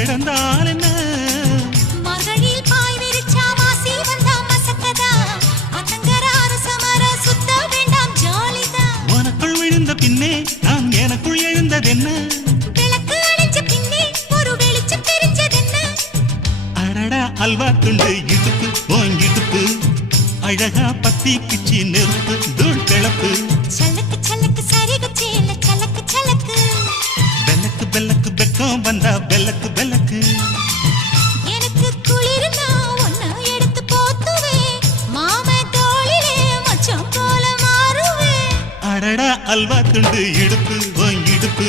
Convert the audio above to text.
கிடந்தால் என்ன மகளில் பாய் விரிச்சா மாசி வந்தா மசக்கதா அத்தங்கர அரசமர சுத்த வேண்டாம் ஜாலிதான் உனக்குள் விழுந்த பின்னே நான் எனக்குள் எழுந்ததென்ன விளக்கு அணைஞ்ச பின்னே ஒரு வெளிச்சம் தெரிஞ்சதென்ன அடடா அல்வா துண்டு இடுப்பு ஓங்கிடுப்பு அழகா பத்தி கிச்சி நெருப்பு தூள் கிளப்பு சலக்கு சலக்கு சரிக சேல சலக்கு சலக்கு பெல்லக்கு பெல்லக்கு பெக்கம் வந்தா பெல்லக்கு பெல்லக்கு எனக்கு குளிர்னா ஒன்ன எடுத்து போத்துவேன் மாம தோளிலே மச்சம் போல மாறுவேன் அடடா அல்வா துண்டு இடுப்பு ஓங்கிடுப்பு